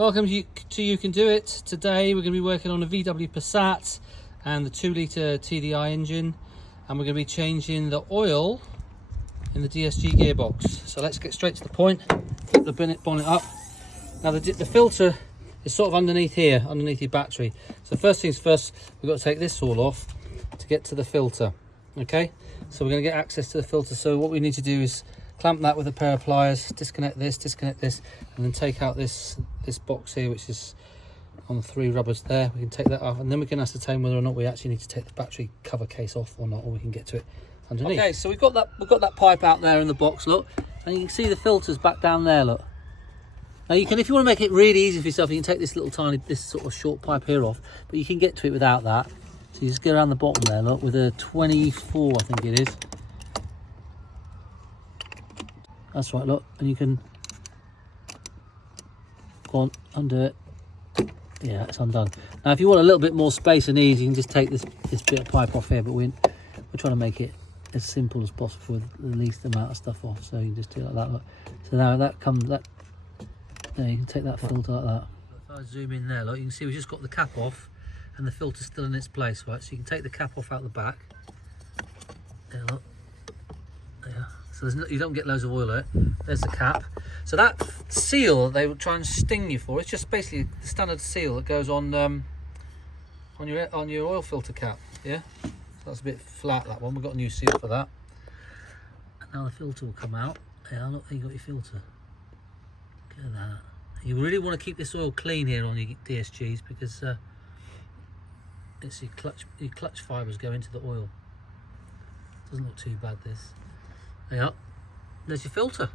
Welcome to You Can Do It. Today we're going to be working on a VW Passat and the 2-litre TDI engine, and we're going to be changing the oil in the DSG gearbox. So let's get straight to the point. Flip the bonnet up. Now the filter is sort of underneath here, underneath your battery. So first things first, we've got to take this all off to get to the filter. Okay, so we're going to get access to the filter. So what we need to do is clamp that with a pair of pliers, disconnect this, and then take out this box here, which is on the 3 rubbers there. We can take that off, and then we can ascertain whether or not we actually need to take the battery cover case off or not, or we can get to it underneath. Okay, so we've got that pipe out there in the box, look, and you can see the filters back down there, look. Now you can, if you want to make it really easy for yourself, you can take this sort of short pipe here off, but you can get to it without that. So you just go around the bottom there, look, with a 24, I think it is. That's right, look, and you can go on, undo it. Yeah, it's undone. Now, if you want a little bit more space and ease, you can just take this bit of pipe off here, but we're trying to make it as simple as possible with the least amount of stuff off. So you can just do it like that, look. So now there, you can take that filter like that. If I zoom in there, look, you can see we've just got the cap off and the filter's still in its place, right? So you can take the cap off out the back. There, look. There. So you don't get loads of oil there. There's the cap. So that seal they will try and sting you for, it's just basically the standard seal that goes on your oil filter cap. Yeah, so that's a bit flat, that one. We've got a new seal for that. And now the filter will come out. Yeah, look, there you got your filter. Look at that. You really want to keep this oil clean here on your DSGs, because it's your clutch fibres go into the oil. Doesn't look too bad, this. Yeah, there's your filter.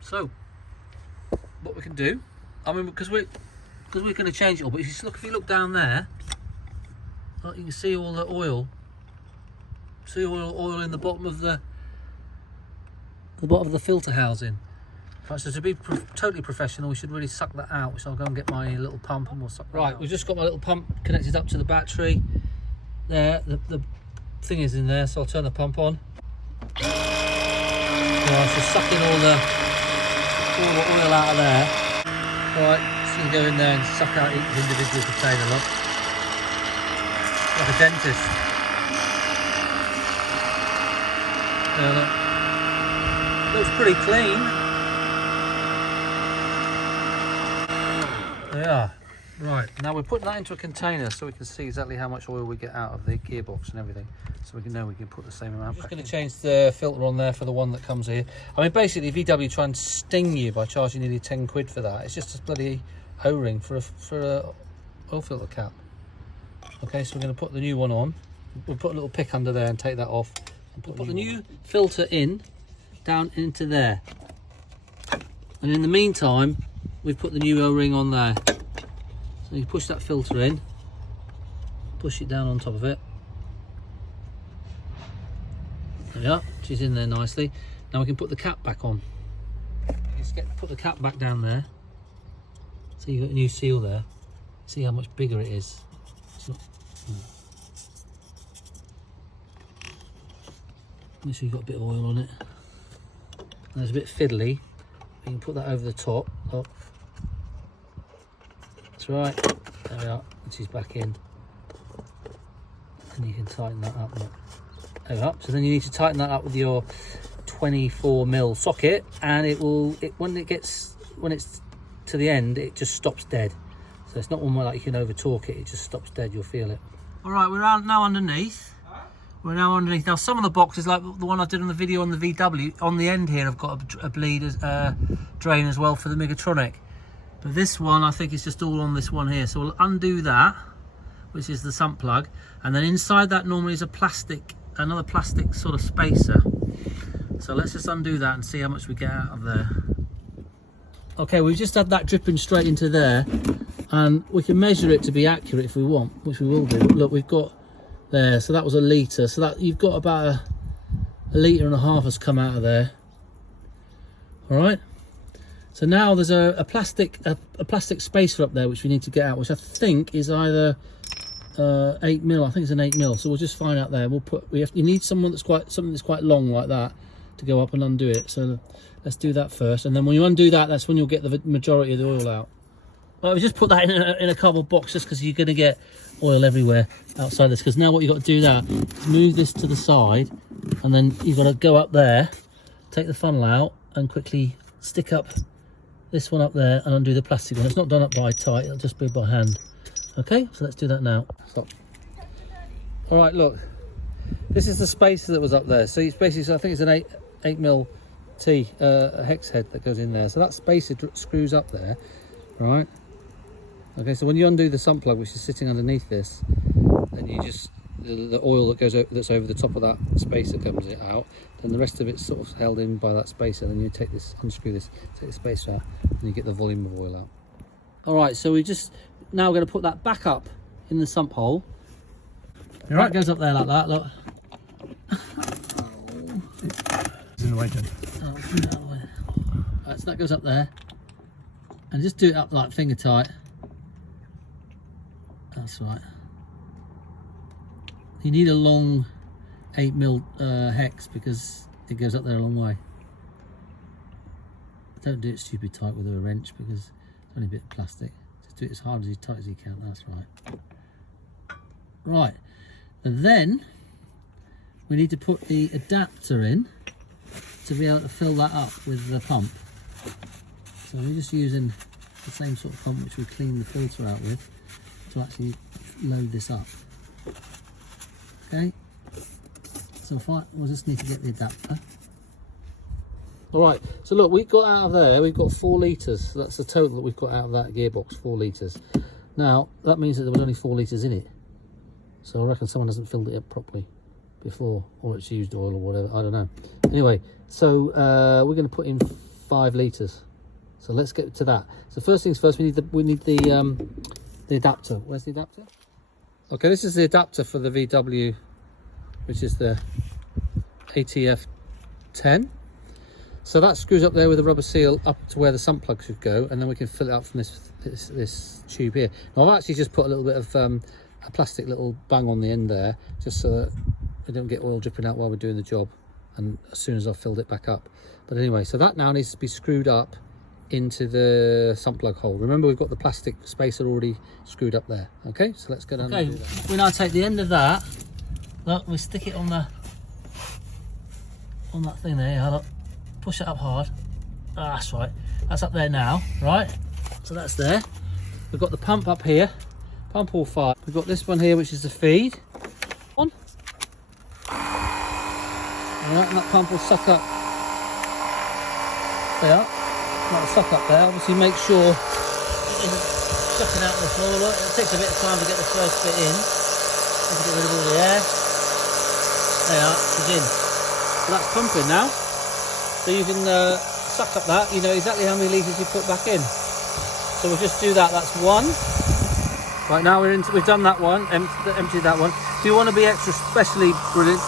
So what we can do, I mean, because we're going to change it all, but if you look down there, you can see all the oil. See oil in the bottom of the filter housing. Right, so to be totally professional, we should really suck that out. So I'll go and get my little pump and we'll suck that out. We've just got my little pump connected up to the battery. There, the thing is in there, so I'll turn the pump on. Right, so sucking all the oil out of there. Right, so you can go in there and suck out each individual container, look. Like a dentist. There, look. Looks pretty clean. There we are. Right, now we're putting that into a container so we can see exactly how much oil we get out of the gearbox and everything, so we can know we can put the same amount. I'm just going to change the filter on there for the one that comes here. I mean, basically VW try and sting you by charging nearly 10 quid for that. It's just a bloody O-ring for a oil filter cap. Okay, so we're going to put the new one on. We'll put a little pick under there and take that off, and put the new filter in down into there. And in the meantime, we've put the new O-ring on there. So you push that filter in, push it down on top of it. There we are, she's in there nicely. Now we can put the cap back on. Just put the cap back down there. So you've got a new seal there. See how much bigger it is. It's not, Make sure you've got a bit of oil on it. And it's a bit fiddly. You can put that over the top. Oh. That's right, there we are, and she's back in, and you can tighten that up. Look. There we are. So then you need to tighten that up with your 24mm socket, and when it's to the end, it just stops dead. So it's not one where like you can over torque it just stops dead. You'll feel it. All right, we're now underneath. Now some of the boxes, like the one I did on the video on the VW, on the end here, I've got a bleed drain as well for the Megatronic. But this one, I think it's just all on this one here. So we'll undo that, which is the sump plug. And then inside that normally is another plastic sort of spacer. So let's just undo that and see how much we get out of there. Okay, we've just had that dripping straight into there. And we can measure it to be accurate if we want, which we will do. But look, we've got there, so that was a litre. So that you've got about a litre and a half has come out of there. All right. So now there's a plastic spacer up there which we need to get out, which I think is either 8mm. I think it's an 8mm. So we'll just find out there. You need something that's quite long like that to go up and undo it. So let's do that first, and then when you undo that, that's when you'll get the majority of the oil out. Well, we just put that in a cardboard box just because you're going to get oil everywhere outside this. Because now what you've got to do now is move this to the side, and then you've got to go up there, take the funnel out, and quickly stick up this one up there and undo the plastic one. It's not done up by tight, it'll just be by hand. Okay, so let's do that now. Stop. All right, look, this is the spacer that was up there. So it's basically, so I think it's an 8mm T hex head that goes in there. So that spacer screws up there, right? Okay, so when you undo the sump plug, which is sitting underneath this, then you just, the oil that goes that's over the top of that spacer comes out. Then the rest of it's sort of held in by that spacer. Then you take this, unscrew this, take the spacer out, and you get the volume of oil out. All right, so we just, now we're going to put that back up in the sump hole. All right, it goes up there like that, look. It's in the way, John. Oh, put it out of the way. Right, so that goes up there. And just do it up like finger tight. That's right. You need a long 8mm hex because it goes up there a long way. Don't do it stupid tight with a wrench because it's only a bit of plastic. Just do it as hard as tight as you can. That's right. Right, and then we need to put the adapter in to be able to fill that up with the pump. So we're just using the same sort of pump which we cleaned the filter out with to actually load this up. Okay, so we'll just need to get the adapter. All right, so look, we've got out of there, we've got 4 litres. So that's the total that we've got out of that gearbox, 4 litres. Now, that means that there was only 4 litres in it. So I reckon someone hasn't filled it up properly before, or it's used oil or whatever, I don't know. Anyway, so we're going to put in 5 litres. So let's get to that. So first things first, we need the adapter. Where's the adapter? Okay, this is the adapter for the VW, which is the ATF 10. So that screws up there with a rubber seal up to where the sump plug should go, and then we can fill it up from this tube here. Now I've actually just put a little bit of a plastic little bang on the end there, just so that we don't get oil dripping out while we're doing the job, and as soon as I've filled it back up. But anyway, so that now needs to be screwed up into the sump plug hole. Remember, we've got the plastic spacer already screwed up there. Okay, so let's go down and do that. We now take the end of that, look, we stick it on that thing there. Yeah, look, push it up hard. Ah, that's right, that's up there now, right? So that's there. We've got the pump up here, pump all 5. We've got this one here, which is the feed one. Alright, and that pump will suck up there. That'll suck up there. Obviously make sure it isn't sucking out the floor. Look, it takes a bit of time to get the first bit in. Let's get rid of all the air. There you are, it's in. So that's pumping now. So you can suck up that, you know exactly how many litres you put back in. So we'll just do that, that's 1. Right, now we've done that one, emptied that one. If you want to be extra specially brilliant,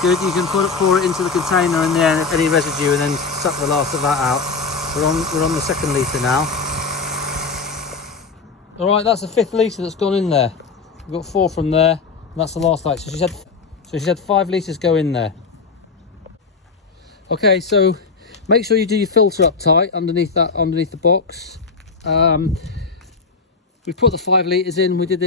good, you can pour it into the container in there, any residue, and then suck the last of that out. We're on the 2nd litre now. All right, that's the 5th litre that's gone in there. We've got 4 from there, and that's the last litre. So she's had 5 litres go in there. Okay, so make sure you do your filter up tight underneath the box. We put the 5 litres in. We did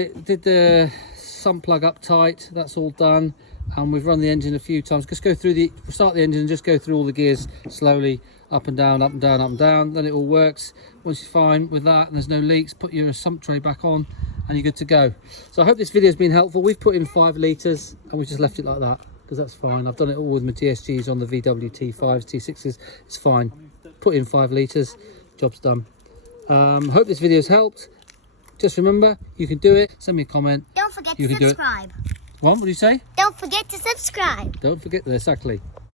the sump plug up tight. That's all done, and we've run the engine a few times. Just start the engine and just go through all the gears slowly, up and down, up and down, up and down. Then it all works. Once you're fine with that and there's no leaks, put your sump tray back on and you're good to go. So I hope this video has been helpful. We've put in 5 litres and we just left it like that because that's fine. I've done it all with my DSGs on the VW T5s, T6s. It's fine. Put in 5 litres, job's done. Hope this video has helped. Just remember, you can do it. Send me a comment. Don't forget to subscribe. What do you say? Don't forget to subscribe. Don't forget, exactly.